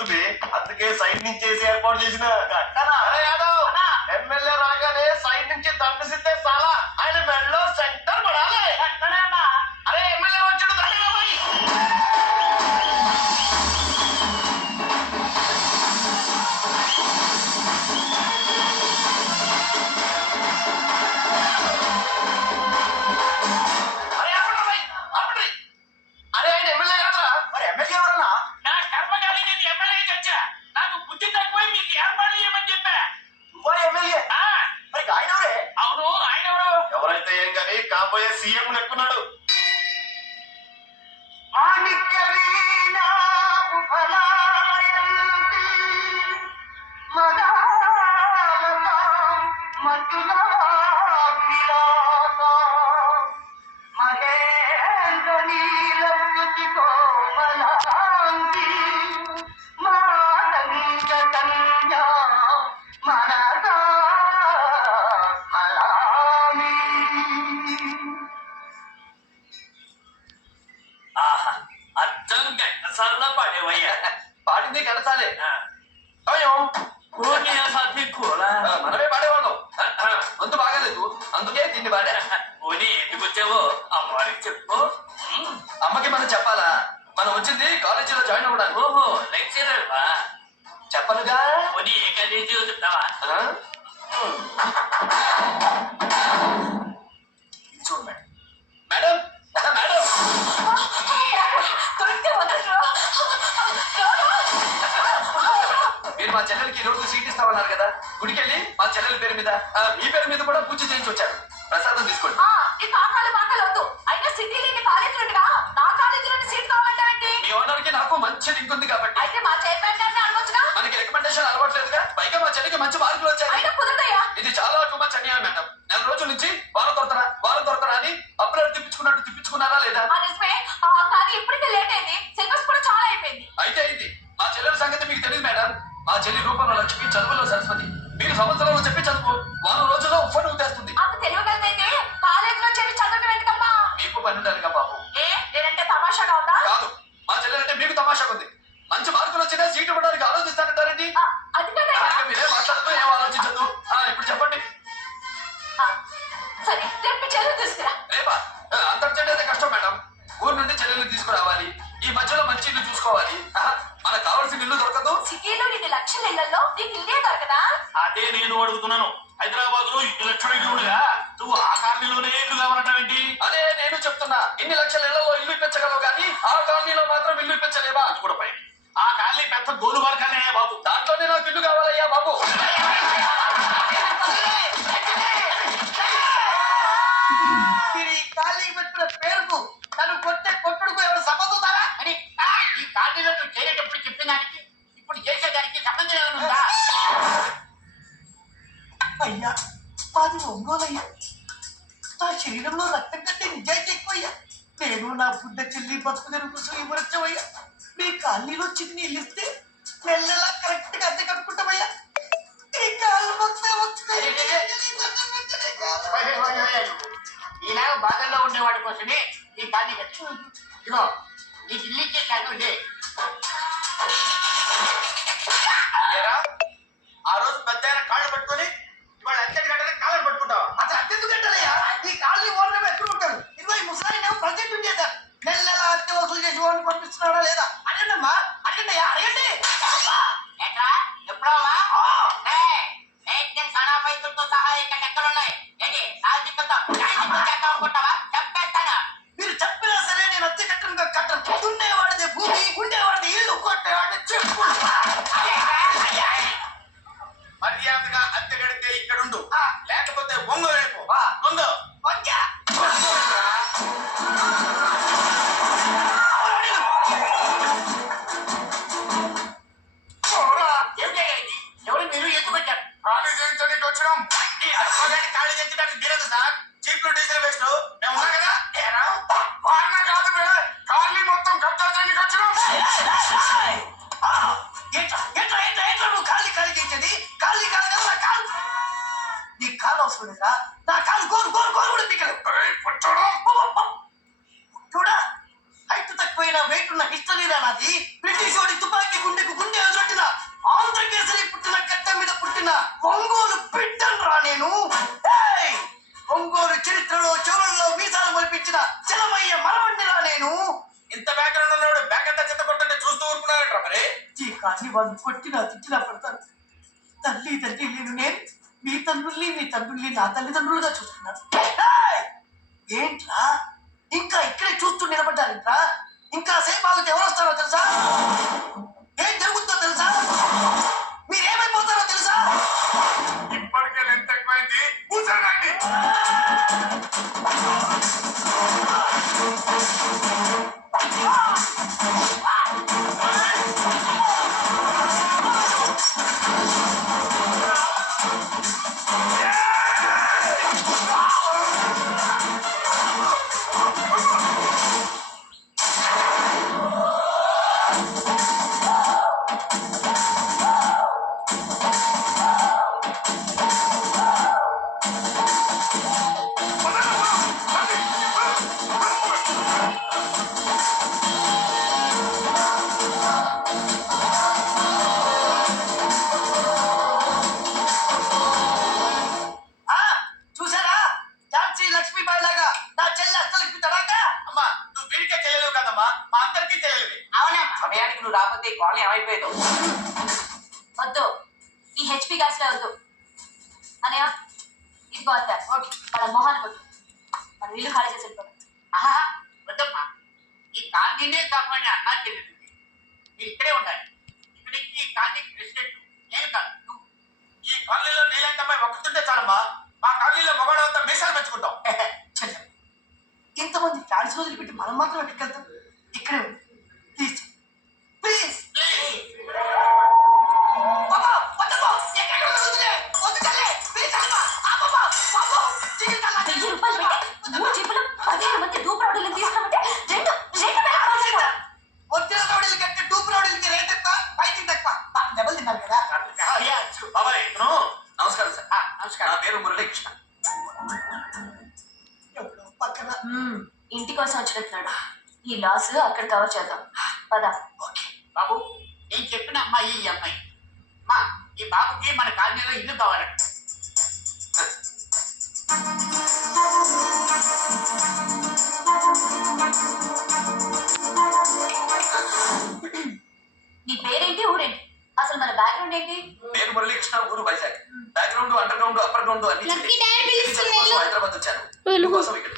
వద్దులే, అందుకే సైడ్ నుంచి వేసి ఏర్పాటు చేసిన. అరే యాదవ్, ఎమ్మెల్యే రాగానే సైడ్ నుంచి దండసిస్తే చాలా, ఆయన మెడలో సెంటర్ పడాలి. అరే ఎమ్మెల్యే వచ్చాడు, కాబోయే సీఎం లెక్కున్నాడు. పాడింది కనసాలే, మనమే పాడేవాళ్ళం. గొంతు బాగాలేదు, అందుకే దీన్ని పాడా. పోనీ ఎందుకు వచ్చావో అమ్మవారికి చెప్పు. అమ్మకి మనం చెప్పాలా? మనం వచ్చింది కాలేజీలో జాయిన్ అవ్వడానికి. ఓహో, లెక్చరర్ వా? చెప్పనుగా. పోనీ ఏ కాలేజీ చెప్తావా? చూడు మేడం, మేడం మేడం, మీరు మా చెల్లెలకి ఈ రోజు సీట్ ఇస్తామన్నారు కదా, గుడికెళ్ళి మా చెల్లెల పేరు మీద మీ పేరు మీద కూడా పూజ చేయించి వచ్చారు. ప్రసాదం తీసుకోండి. మీ ఓనర్ కి నాకు మంచి లింక్ ఉంది కాబట్టి. మనకి రికమెండేషన్ అలవాట్లేదుగా, పైగా మా చెల్లికి మంచి మార్కులు వచ్చాయి. ఇది చాలా టూ మచ్ అన్యాయం మేడం. నెల రోజుల నుంచి వారం దొరకరా అని అప్లోడ్ తిప్పించుకున్నారా లేదా? అయితే అయింది. మా చెల్లెల సంగతి మీకు తెలియదు మేడం. మా చెల్లి రూపంలో లక్ష్మి, చదువులో సరస్వతి. మీరు సంవత్సరంలో చెప్పి చదువు వారం రోజుల్లో ఫోన్ ఊతేస్తుంది. మీకు పని ఉండాలిగా బాబు. కాదు, మా చెల్లెలంటే మీకు తమాషాగా ఉంది. మంచి మార్కులు వచ్చినా సీట్ ఇవ్వడానికి ఆలోచిస్తానంటారండి. మీరే మాట్లాడుతూ ఏం ఆలోచించద్దు. ఇప్పుడు చెప్పండి. రేపా? అంతర్జెంట్ అయితే కష్టం మేడం. ఊరు నుండి చెల్లెలు తీసుకురావాలి, ఈ మధ్యలో మంచి ఇల్లు చూసుకోవాలి. మనకు కావాల్సిన ఇల్లు దొరకదు. సిటీలో 2 లక్షల ఇళ్లలో నీకు ఇల్లే దొరకదా? అదే నేను అడుగుతున్నాను. హైదరాబాద్ లో 2 లక్షల ఇల్లు ఉండగా నువ్వు ఆ కాలనీలోనే ఇల్లు కావాలంటావేంటి? అదే నేను చెప్తున్నా. ఇన్ని లక్షల ఇళ్లలో ఇల్లు ఇప్పించగలవు కానీ ఆ కాలనీలో మాత్రం ఇల్లు ఇప్పించలేవా? అది కూడా పై ఆ కాలనీ పెద్ద గోలు వరకనే బాబు. దాంట్లోనే నాకు ఇల్లు కావాలయ్యా బాబు. పేరుకు తను కొట్టే కొట్టుడుకు ఎవరు సమ్మతుతారా అని ఈ కాలనీలో నువ్వు చేరేటప్పుడు చెప్పిన దానికి ఇప్పుడు చేసేదానికి సంబంధం ఏమైనా ఉందా? అయ్యా, మాది ఒంగోలయ్యా. నా శరీరంలో రక్తం కట్టే నిజాయితీ ఎక్కువయ్యా. నేను నా బుడ్డ చెల్లి బతుకుదేరు కోసం ఇవ్వచ్చవయ్యా. మీ కాలనీలో చిన్ని ఇల్లు ఇస్తే నెలలా కరెక్ట్ గా అద్దె కట్టుకుంటామయ్యా. ఈ కాలు ఇలాగ బాధల్లో ఉండేవాడి కోసమే ఈ కాలనీ కట్టు. ఇదిగో ఈ ఇల్లు ఇచ్చేసాను. ఆ రోజు పెద్ద కాళ్ళు పట్టుకొని ఇవాళ అద్దె కట్టడానికి కాళ్ళని పట్టుకుంటావా? అసలు అద్దెందుకు కట్టాలయ్యా? ఈ కాలనీ ఓనర్ ఎక్కడ ఉంటారు? ఇదిగో ఈ ముసలాయిని ప్రజెంట్ చేశారు. నెల అద్దె వసూలు చేసి వాడిని పంపిస్తున్నాడా లేదా? అడగండమ్మా, అడగండి అయ్యా, అడగండి. ఎప్పుడోవా సహా ఇక్కడ ఎక్కడున్నాయి? చెప్పేస్తాను. మీరు చెప్పినా సరే నేను అద్దె కట్టను. దున్నేవాడిదే భూమి, ఉండేవాడిది ఇల్లు, కొట్టేవాడి చెప్పు. మర్యాదగా అద్దె కడితే ఇక్కడుండు, లేకపోతే ఒంగో రేపు ఒంగో. ఎవరు మీరు ఎందుకు వచ్చారు? ఖాళీ చేయించడానికి వచ్చినాం. ఈ అసోదాన్ని ఖాళీ చేయించడానికి తీరదు సార్. చీప్లు డీజిల్ వేస్ట్ మేము ఉన్నాం కదా. కాదు మేడం, ఖాళీ మొత్తం కబ్జా చేయడానికి వచ్చినాం. నువ్వు ఖాళీ చేసేది ఖాళీ కాదు కదా. నా కాలు, నీ కాలు అవసరం లేదా? నా కాలు గోరు కూడా దిగలు. చూడా, హైట్ తక్కువైన వెయిట్ ఉన్న హిస్టరీ నాది. బ్రిటిష్ వాడి తుపాకీ గుండెకు గుండె కానీ వాళ్ళు కొట్టినా తిట్టినా పడతారు. తల్లి తండ్రి లేను నేను మీ తండ్రుల్ని నా తల్లిదండ్రులుగా చూస్తున్నాను. ఏయ్! ఏంట్రా ఇంకా ఇక్కడే చూస్తూ నిలబడ్డారేంట్రా? ఇంకా సేపు ఆగితే ఎవరు వస్తారో తెలుసా? ఏం జరుగుతుందో తెలుసా? మీరేమైపోతారో తెలుసా? ఇప్పటికే ఎంత ఎక్కువైంది కూర్చోండి. ఆ చూసారా? ఝాన్సీ లక్ష్మీబాయి లాగా నా చెల్లి అస్సలు తడాక. అమ్మా నువ్వు వీడికే చేయలేవు కదమ్మా, మా అందరికీ చేయలేవి. అవునా? సమయానికి నువ్వు రాకపోతే ఈ కాలనీ ఏమైపోయేదో. వద్దు, ఈ హెచ్పి గ్యాస్ వద్దు అనయ్య. ఇదిగో అంత వాళ్ళ మొహాన్ని కొట్టు, మన ఇల్లు ఖాళీ చేసి వెళ్ళిపోతాం. ఆహా వద్దమ్మా, ఈ కాలనీనే కాపాడి అన్నా చెల్లింది. మీరు ఇక్కడే ఉండాలి. ఇక్కడ నుంచి ఈ కాలనీకి ప్రెసిడెంట్ నేను కాదు నువ్వు. ఈ కాలనీలో నీలాంటి అమ్మాయి ఒక్కతుంటే చాలమ్మా, మా కాలనీలో మగవాళ్ళంతా మీసాలు పెంచుకుంటాం. చెల్లి ఇంతమంది ఫ్యాన్స్ వదిలిపెట్టి మనం మాత్రం ఎక్కడికి వెళ్తాం? ఇక్కడే ఉంది. ప్లీజ్ ప్లీజ్ బాబా వద్దమ్మా, ఎక్కడ వద్దులే, వద్దు చెల్లి, ప్లీజ్ అమ్మా, బాబా బాబా చికెన్ కల్లా 1000 రూపాయలు పెట్టి 3 జీపులు 15 మంది దూపు రౌడీలను తీసుకున్నామంటే రెండు వేల రూపాయలు. ఒరిజినల్ రౌడీలు కంటే డూప్ రౌడీలకి రేట్ ఎక్కువ, ఫైటింగ్ తక్కువ. దెబ్బలు తిన్నారు కదా. బాబాయ్ ఇతను నమస్కారం సార్. నమస్కారం. నా పేరు మురళీకృష్ణ. ఎవడో పక్కన ఇంటి కోసం వచ్చినట్టున్నాడు. ఈ లాస్ అక్కడ కవర్ చేద్దాం పద. బాబు నేను చెప్పిన అమ్మాయి ఈ అమ్మాయి. మా ఈ బాబుకి మన కాలనీలో ఇల్లు కావాలంట. నీ పేరేంటి, ఊరేంటి, అసలు మన బ్యాక్గ్రౌండ్ ఏంటి? పేరు మురళీకృష్ణ, ఊరు Vizag. Background under ground upper ground అన్ని లక్కీ డాడీ పిలుస్తున్నాడు. హైదరాబాద్ వచ్చాను. కోసం ఇక్కడ